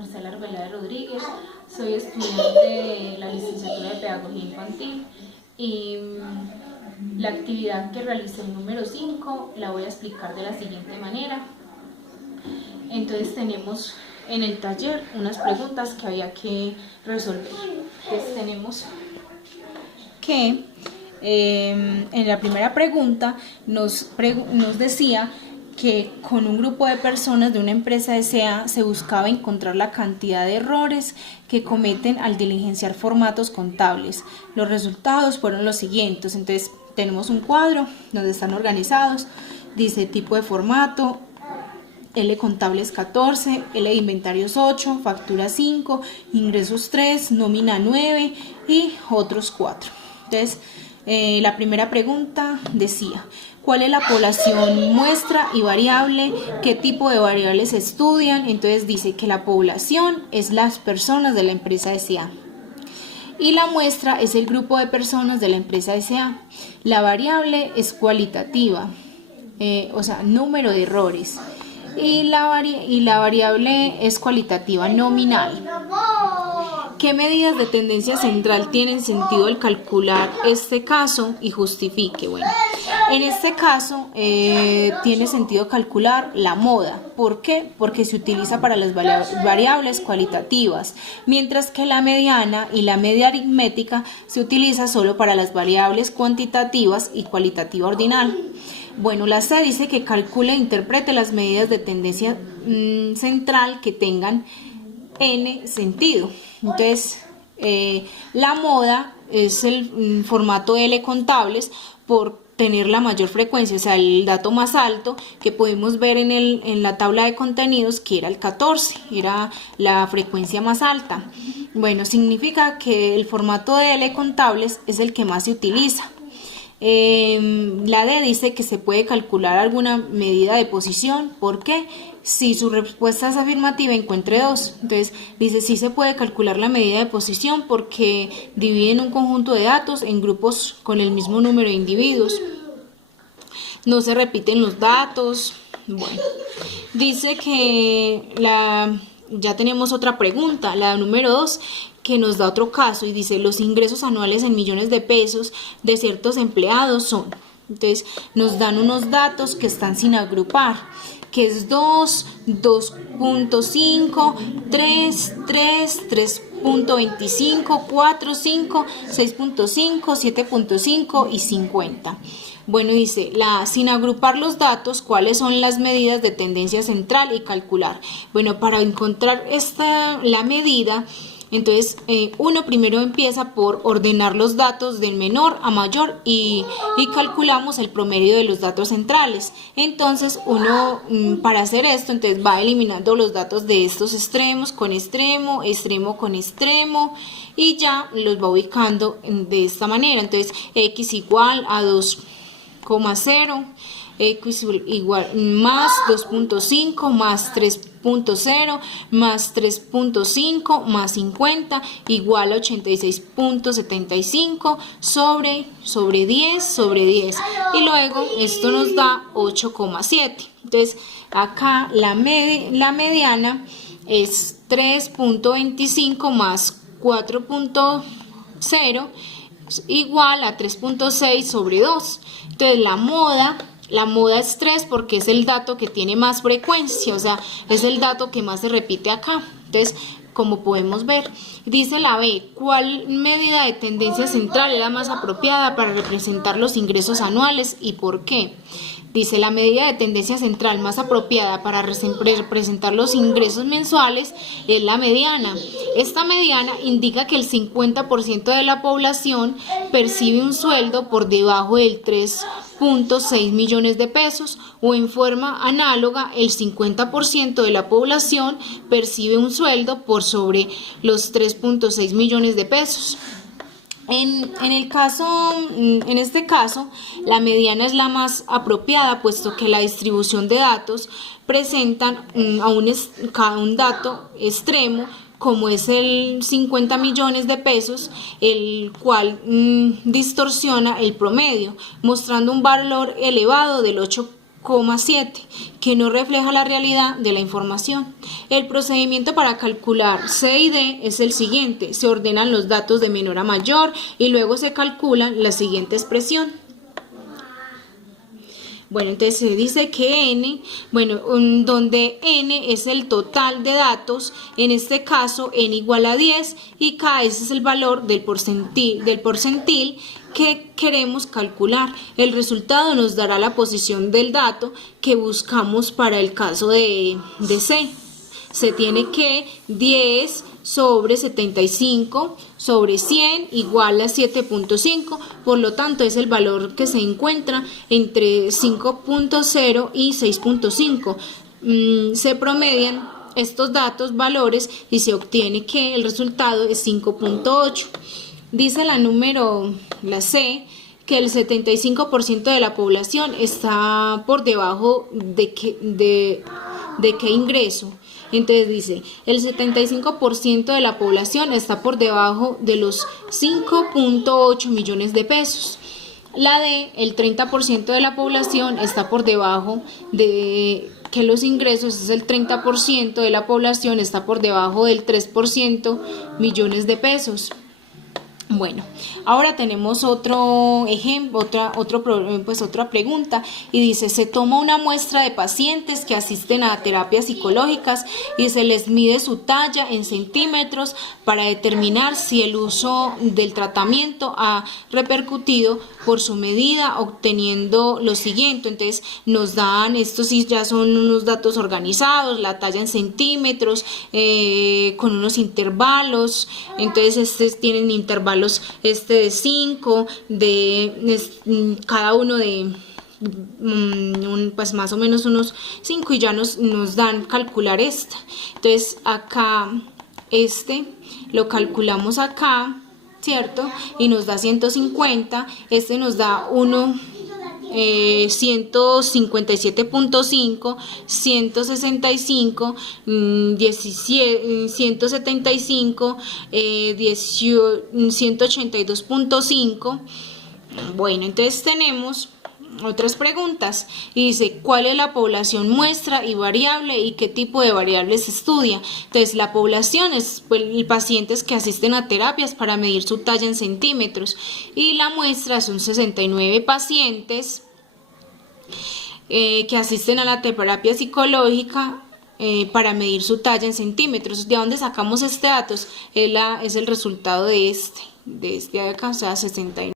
Marcela Arbeláez Rodríguez, soy estudiante de la licenciatura de Pedagogía Infantil y la actividad que realicé el número 5 la voy a explicar de la siguiente manera. Entonces tenemos en el taller unas preguntas que había que resolver. Entonces tenemos que en la primera pregunta nos decía que con un grupo de personas de una empresa S.A. se buscaba encontrar la cantidad de errores que cometen al diligenciar formatos contables. Los resultados fueron los siguientes. Entonces tenemos un cuadro donde están organizados, dice tipo de formato, L contables 14, L de inventarios 8, factura 5, ingresos 3, nómina 9 y otros 4. Entonces la primera pregunta decía: ¿cuál es la población muestra y variable? ¿Qué tipo de variables se estudian? Entonces dice que la población es las personas de la empresa S.A. y la muestra es el grupo de personas de la empresa S.A. La variable es cualitativa, o sea, número de errores, y la variable es cualitativa nominal. ¿Qué medidas de tendencia central tienen sentido al calcular este caso y justifique? Bueno, en este caso tiene sentido calcular la moda. ¿Por qué? Porque se utiliza para las variables cualitativas, mientras que la mediana y la media aritmética se utiliza solo para las variables cuantitativas y cualitativa ordinal. Bueno, la C dice que calcule e interprete las medidas de tendencia central que tengan N sentido. Entonces, la moda es el formato L contables por tener la mayor frecuencia, o sea, el dato más alto que podemos ver en la tabla de contenidos, que era el 14, era la frecuencia más alta. Bueno, significa que el formato de L contables es el que más se utiliza. La D dice que se puede calcular alguna medida de posición. ¿Por qué? Si su respuesta es afirmativa, encuentre 2. Entonces dice sí se puede calcular la medida de posición porque dividen un conjunto de datos en grupos con el mismo número de individuos. No se repiten los datos. Bueno, dice que ya tenemos otra pregunta, la número 2, que nos da otro caso y dice: los ingresos anuales en millones de pesos de ciertos empleados son. Entonces nos dan unos datos que están sin agrupar, que es 2, 2.5, 3, 3, 3.25, 4, 5, 6.5, 7.5 y 50. Bueno, dice sin agrupar los datos, ¿cuáles son las medidas de tendencia central y calcular? Bueno, para encontrar la medida, entonces uno primero empieza por ordenar los datos del menor a mayor y calculamos el promedio de los datos centrales. Entonces uno para hacer esto entonces va eliminando los datos de estos extremos con extremo, extremo con extremo, y ya los va ubicando de esta manera. Entonces x igual a 2,0, x igual más 2.5 más 3.0 más 3.5 más 50 igual a 86.75 sobre 10 sobre 10, y luego esto nos da 8,7. Entonces acá la mediana es 3.25 más 4.0 igual a 3.6 sobre 2. Entonces la moda es 3 porque es el dato que tiene más frecuencia, o sea, es el dato que más se repite acá. Entonces, como podemos ver, dice la B: ¿cuál medida de tendencia central es la más apropiada para representar los ingresos anuales y por qué? Dice: la medida de tendencia central más apropiada para representar los ingresos mensuales es la mediana. Esta mediana indica que el 50% de la población percibe un sueldo por debajo del 3.6 millones de pesos, o en forma análoga el 50% de la población percibe un sueldo por sobre los 3.6 millones de pesos. En este caso, la mediana es la más apropiada, puesto que la distribución de datos presentan un dato extremo, como es el 50 millones de pesos, el cual distorsiona el promedio, mostrando un valor elevado del 8 que no refleja la realidad de la información. El procedimiento para calcular C y D es el siguiente: se ordenan los datos de menor a mayor y luego se calcula la siguiente expresión. Bueno, entonces se dice que N, donde N es el total de datos, en este caso N igual a 10 y K ese es el valor del porcentil que queremos calcular. El resultado nos dará la posición del dato que buscamos para el caso de C. Se tiene que 10 sobre 75 sobre 100 igual a 7.5, por lo tanto es el valor que se encuentra entre 5.0 y 6.5. Se promedian estos valores y se obtiene que el resultado es 5.8. Dice la C, que el 75% de la población está por debajo de qué ingreso. Entonces dice, el 75% de la población está por debajo de los 5.8 millones de pesos. La D, el 30% de la población está por debajo de que los ingresos, es el 30% de la población está por debajo del 3% millones de pesos. Bueno, ahora tenemos otro ejemplo, otra pregunta, y dice: se toma una muestra de pacientes que asisten a terapias psicológicas y se les mide su talla en centímetros para determinar si el uso del tratamiento ha repercutido por su medida, obteniendo lo siguiente. Entonces nos dan, estos sí ya son unos datos organizados, la talla en centímetros, con unos intervalos. Entonces tienen intervalos de 5, cada uno de pues más o menos unos 5, y ya nos dan calcular esta. Entonces acá lo calculamos acá, ¿cierto? Y nos da 150, nos da 157.5, 165, 175, 182.5. Bueno, entonces tenemos otras preguntas y dice: ¿cuál es la población muestra y variable y qué tipo de variables se estudia? Entonces la población es pacientes que asisten a terapias para medir su talla en centímetros, y la muestra son 69 pacientes que asisten a la terapia psicológica para medir su talla en centímetros. ¿De dónde sacamos este dato? Es el resultado de acá, o sea, 69.